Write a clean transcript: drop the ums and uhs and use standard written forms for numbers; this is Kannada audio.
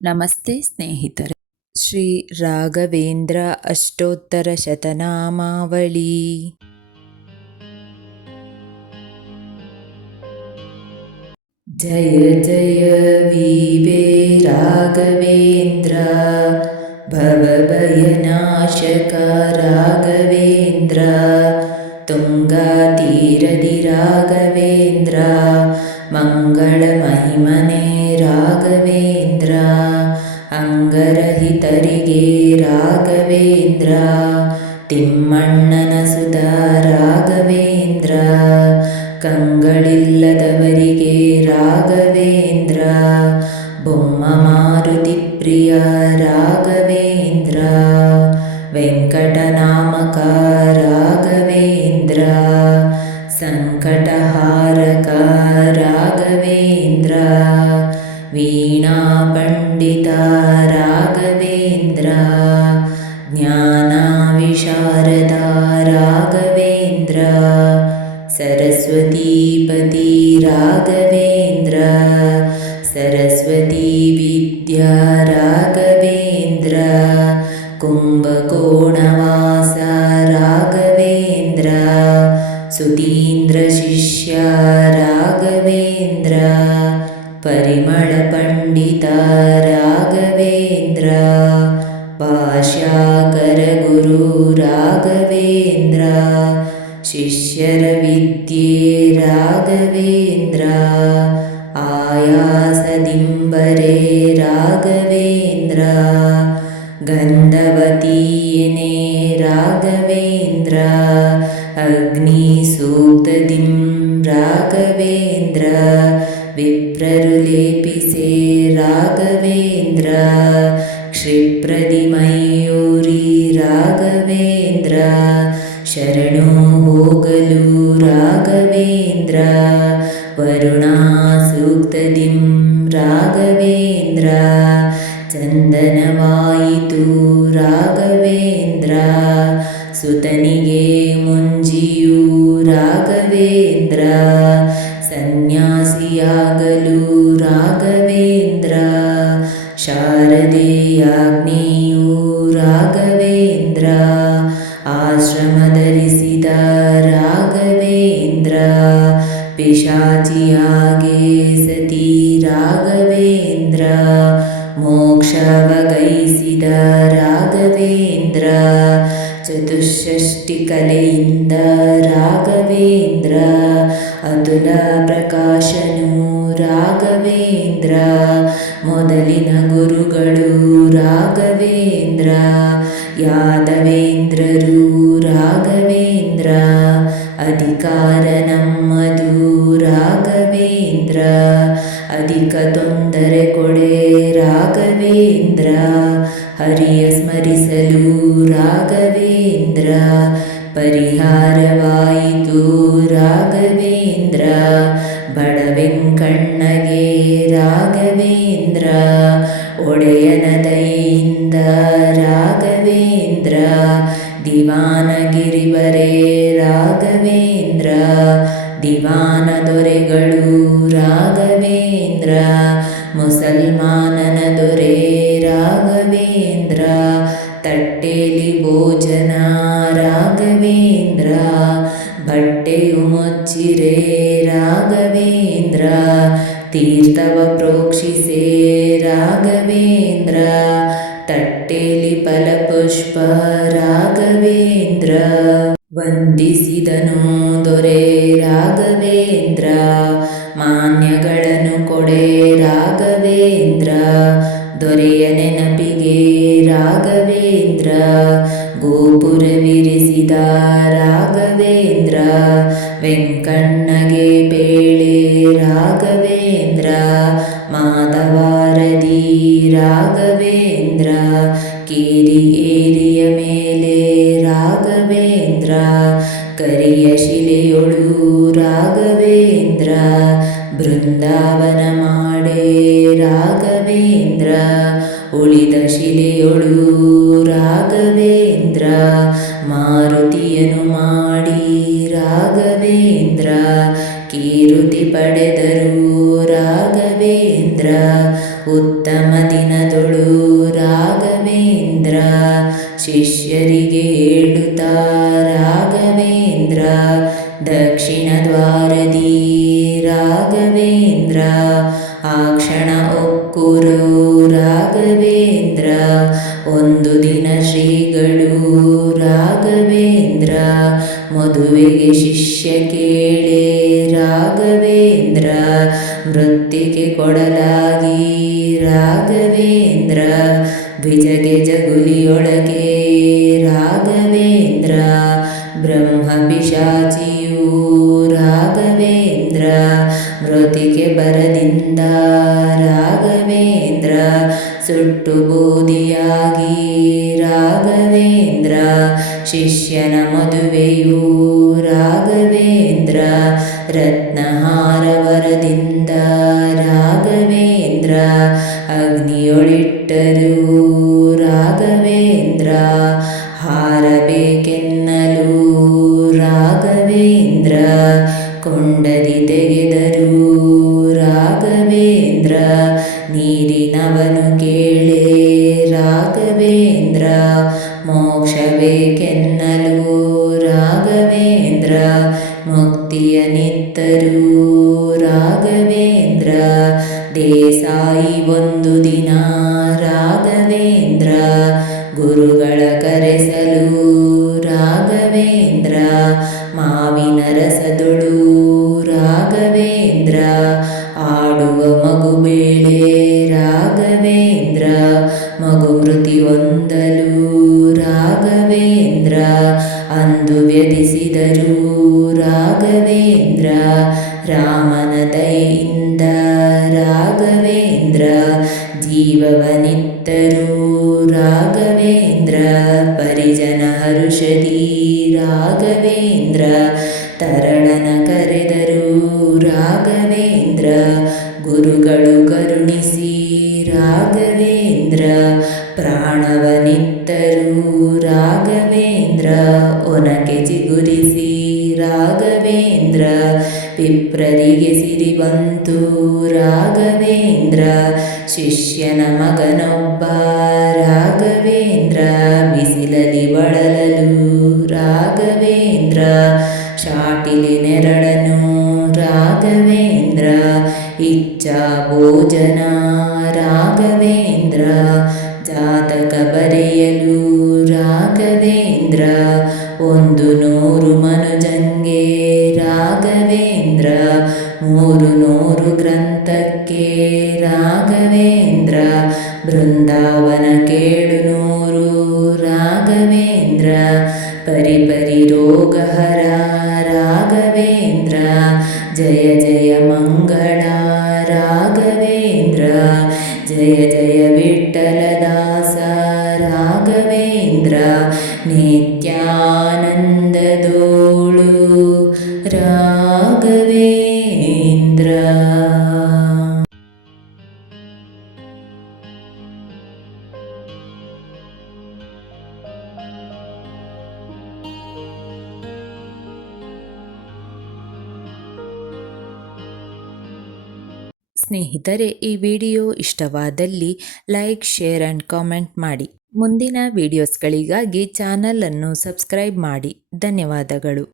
ನಮಸ್ತೆ ಸ್ನೇಹಿತರೆ. ಶ್ರೀ ರಾಘವೇಂದ್ರ ಅಷ್ಟೋತ್ತರ ಶತನಾಮಾವಳಿ. ಜಯ ಜಯ ವೀವೆ ರಾಘವೇಂದ್ರ, ಭವಭಯನಾಶಕ ರಾಘವೇಂದ್ರ, ತುಂಗಾತೀರದಿ ರಾಘವೇಂದ್ರ, ಮಂಗಳ ಮಹಿಮನೆ ರಾಘವೇಂದ್ರ, ಅಂಗರಹಿತರಿಗೆ ರಾಘವೇಂದ್ರ, ತಿಮ್ಮಣ್ಣನ ಸುಧಾ ರಾಘವೇಂದ್ರ, ಕಂಗಳಿಲ್ಲದವರಿಗೆ ರಾಘವೇಂದ್ರ, ಬೊಮ್ಮ ಮಾರುತಿ ಪ್ರಿಯ ರಾಘವೇಂದ್ರ, ವೆಂಕಟನಾಮಕ ರಾಘವೇಂದ್ರ, ಸಂಕಟಹಾರಕ ರಾಘವೇಂದ್ರ, ವೀಣಾ ಪಂಡಿತ ರಾಘವೇಂದ್ರ, ಜ್ಞಾನ ವಿಶಾರದ ರಾಘವೇಂದ್ರ, ಸರಸ್ವತೀಪತಿ ರಾಘವೇಂದ್ರ, ಸರಸ್ವತೀ ವಿದ್ಯಾ ರಾಘವೇಂದ್ರ, ಕುಂಭಕೋಣವಾಸ ರಾಘವೇಂದ್ರ, ಸುತೀಂದ್ರ ಶಿಷ್ಯ ರಾಘವೇಂದ್ರ, ಪರಿಮಳ ಪಂಡಿತ ರಾಘವೇಂದ್ರ, ಭಾಷ್ಯಾಕರ ಗುರು ರಾಘವೇಂದ್ರ, ಶಿಷ್ಯರ ವಿದ್ಯೆ ರಾಘವೇಂದ್ರ, ಆಯಾಸದಿಂಬರೆ ರಾಘವೇಂದ್ರ, ಗಂಧವತೀಯನೇ ರಾಘವೇಂದ್ರ, ಅಗ್ನಿ ಸೂಕ್ತದಿಂ ರಾಘವೇಂದ್ರ, ವಿಪ್ರರು ಲೇಪಿಸೆ ರಾಘವೇಂದ್ರ, ಕ್ಷಿಪ್ರದಿ ಮಯೂರಿ ರಾಘವೇಂದ್ರ, ಶರಣು ಹೋಗಲು ರಾಘವೇಂದ್ರ, ವರುಣಾ ಸೂಕ್ತದಿಂ ರಾಘವೇಂದ್ರ, ಚಂದನವಾಯಿತು ರಾಘವೇಂದ್ರ, ಸುತನಿಗೆ ಮುಂಜಿಯು ರಾಘವೇಂದ್ರ, ಸನ್ಯಾಸಿಯಾಗಲು ರಾಘವೇಂದ್ರ, ಶಾರದೆಯಾಜ್ಞೆಯು ರಾಘವೇಂದ್ರ, ಆಶ್ರಮ ಧರಿಸಿದ ರಾಘವೇಂದ್ರ, ಪಿಶಾಚಿಯಾಗೆ ಸತಿ ರಾಘವೇಂದ್ರ, ಮೋಕ್ಷವಗೈಸಿದ ರಾಘವೇಂದ್ರ, ಚತುಷ್ಷಷ್ಟಿ ಕಲೆಯಿಂದ ರಾಘವೇಂದ್ರ, ಅತುಲ ಪ್ರಕಾಶನು ರಾಘವೇಂದ್ರ, ಮೊದಲಿನ ಗುರುಗಳು ರಾಘವೇಂದ್ರ, ಯಾದವೇಂದ್ರರು ರಾಘವೇಂದ್ರ, ಅಧಿಕಾರ ನಮ್ಮದು ರಾಘವೇಂದ್ರ, ಅಧಿಕ ತೊಂದರೆ ಕೊಡೆ ರಾಘವೇಂದ್ರ, ಹರಿಯ ಸ್ಮರಿಸಲು ರಾಘವೇಂದ್ರ, ಪರಿಹಾರವಾಯಿತು ರಾಘವೇಂದ್ರ, ಬಡವೆಂಕಣ್ಣಗೆ ರಾಘವೇಂದ್ರ, ಒಡೆಯನ ದಯೆಯಿಂದ ರಾಘವೇಂದ್ರ, ದಿವಾನಗಿರಿವರೇ ರಾಘವೇಂದ್ರ, ದಿವಾನ ದೊರೆಗಳು ರಾಘವೇಂದ್ರ, ಮುಸಲ್ಮಾನನ ದೊರೆ ರಾಘವೇಂದ್ರ, ತಟ್ಟೆಲಿ ಭೋಜನ ರಾಘವೇಂದ್ರ, ಬಟ್ಟೆಯು ಮುಚ್ಚಿರೆ ರಾಘವೇಂದ್ರ, ತೀರ್ಥವ ಪ್ರೋಕ್ಷಿಸೆ ರಾಘವೇಂದ್ರ, ತಟ್ಟೆಲಿ ಫಲಪುಷ್ಪ ರಾಘವೇಂದ್ರ, ವಂದಿಸಿದನು ದೊರೆ ರಾಘವೇಂದ್ರ, ಮಾನ್ಯಗಳನ್ನು ಕೊಡೆ ರಾಘವೇಂದ್ರ, ದೊರೆಯ ನೆನಪಿಗೆ ರಾಘವೇಂದ್ರ, ಗೋಪುರವಿರಿಸಿದ ರಾಘವೇಂದ್ರ, ವೆಂಕಣ್ಣಗೆ ಬೇಳೆ ರಾಘವೇಂದ್ರ, ಮಾಧವಾರದಿ ರಾಘವೇಂದ್ರ, ಕೇರಿ ಏರಿಯ ಮೇಲೆ ರಾಘವೇಂದ್ರ, ಕರಿಯ ಶಿಲೆಯೊಳು ರಾಘವೇಂದ್ರ, ಬೃಂದಾವನ ಮಾಡೆ ರಾಘವೇಂದ್ರ, ಉಳಿದ ಶಿಲೆಯೊಳು ರಾಘವೇಂದ್ರ, ಮಾರುತಿಯನು ಮಾಡಿ ರಾಘವೇಂದ್ರ, ಕೀರುತಿ ಪಡೆದರು ರಾಘವೇಂದ್ರ, ಉತ್ತಮ ದಿನದೊಳು ರಾಘವೇಂದ್ರ ಶಿಷ್ಯರಿಗೆ ಹೇಳುತ್ತಾ ರಾಘವೇಂದ್ರ ದಕ್ಷಿಣ ದ್ವಾರದಿ ರಾಘವೇಂದ್ರ ಆ ಕ್ಷಣ ಒಕ್ಕುರು ರಾಘವೇಂದ್ರ ಒಂದು ದಿನ ಶ್ರೀಗಳು ರಾಘವೇಂದ್ರ ಮದುವೆಗೆ ಶಿಷ್ಯ ಕೇಳೆ ರಾಘವೇಂದ್ರ ಮೃತ್ತಿಗೆ ಕೊಡಲಾಗಿ ರಾಘವೇಂದ್ರ ದ್ವಿಜಗೆ ಜಗುಲಿಯೊಳಗೆ ರಾಘವೇಂದ್ರ ಬ್ರಹ್ಮ ಪಿಶಾಚಿಯೂ ರಾಘವೇಂದ್ರ ಮೃತಿಗೆ ಬರದಿಂದ ರಾಘವೇಂದ್ರ ಸುಟ್ಟು ಬೂದಿಯಾಗಿ ರಾಘವೇಂದ್ರ ಶಿಷ್ಯನ ಮದುವೆಯೂ ರಾಘವೇಂದ್ರ ರತ್ನಹಾರವರದಿಂದ ರಾಘವೇಂದ್ರ ಅಗ್ನಿಯೊಳಿಟ್ಟರೂ ರಾಘವೇಂದ್ರ ಹಾರಬೇಕೆನ್ನಲು ರಾಘವೇಂದ್ರ ಕೊಂಡದಿ ತೆಗೆದರು ರಾಘವೇಂದ್ರ ನೀರಿನವನು ಕೇಳೆ ರಾಘವೇಂದ್ರ ಮೋಕ್ಷ ಬೇಕೆನ್ನಲು ರಾಘವೇಂದ್ರ ಮುಕ್ತಿಯ ನಿತ್ತರು ರಾಘವೇಂದ್ರ ದೇಸಾಯಿ ಒಂದು ದಿನ ರಾಘವೇಂದ್ರ ಗುರುಗಳ ಕರೆಸಲು ರಾಘವೇಂದ್ರ ಮಾವಿನ ರಸದೊಳು ರಾಘವೇಂದ್ರ ಆಡುವ ಮಗು ಬೇಳೆ ರಾಘವೇಂದ್ರ ಮಗು ಮೃತಿ ಹೊಂದಲು ರಾಘವೇಂದ್ರ ಅಂದು ವ್ಯಧಿಸಿದರು ರಾಘವೇಂದ್ರ ರಾಮನ ದಯೆಯಿಂದ ರಾಘವೇಂದ್ರ ಜೀವವನಿತ್ತರು ರಾಘವೇಂದ್ರ ಪರಿಜನ ಹರುಷದಿ ರಾಘವೇಂದ್ರ ತರಳನ ಕರೆದರು ರಾಘವೇಂದ್ರ ಗುರುಗಳು ಕರುಣಿಸಿ ರಾಘವೇಂದ್ರ ಪ್ರಾಣವನಿತ್ತರು ರಾಘವೇಂದ್ರ ಒನಕೆ ಚಿಗುರಿಸಿ ರಾಘವೇಂದ್ರ ವಿಪ್ರರಿಗೆ ಸಿರಿ ಬಂತು ರಾಘವೇಂದ್ರ ಶಿಷ್ಯನ ಮಗನೊಬ್ಬ ರಾಘವೇಂದ್ರ ಬಿಸಿಲಲಿ ಬಳಲಲು ರಾಘವೇಂದ್ರ ಶಾಟಿಲಿ ನೆರಳನು ರಾಘವೇಂದ್ರ ಇಚ್ಛಾ ಭೋಜನ ರಾಘವೇಂದ್ರ ಜಾತಕ ಬರೆಯಲು ರಾಘವೇಂದ್ರ 100 ಮನುಜಂಗೆ ರಾಘವೇಂದ್ರ 300 ಗ್ರಂಥಕ್ಕೆ ರಾಘವೇಂದ್ರ ಬೃಂದಾವನ ಕೇಳುನೂರು ರಾಘವೇಂದ್ರ ಪರಿಪರಿ ರೋಗಹರ ರಾಘವೇಂದ್ರ ಜಯ ಜಯ ಮಂಗಳ ರಾಘವೇಂದ್ರ ಜಯ ಜಯ ವಿಠ್ಠಲದಾಸ ರಾಘವೇಂದ್ರ ನಿತ್ಯಾನಂದದೋಳು ರಾಘವೇಂದ್ರ. ಸ್ನೇಹಿತರೆ, ಈ ವಿಡಿಯೋ ಇಷ್ಟವಾದಲ್ಲಿ ಲೈಕ್, ಶೇರ್ ಆ್ಯಂಡ್ ಕಾಮೆಂಟ್ ಮಾಡಿ. ಮುಂದಿನ ವಿಡಿಯೋಸ್ಗಳಿಗಾಗಿ ಚಾನಲನ್ನು ಸಬ್ಸ್ಕ್ರೈಬ್ ಮಾಡಿ. ಧನ್ಯವಾದಗಳು.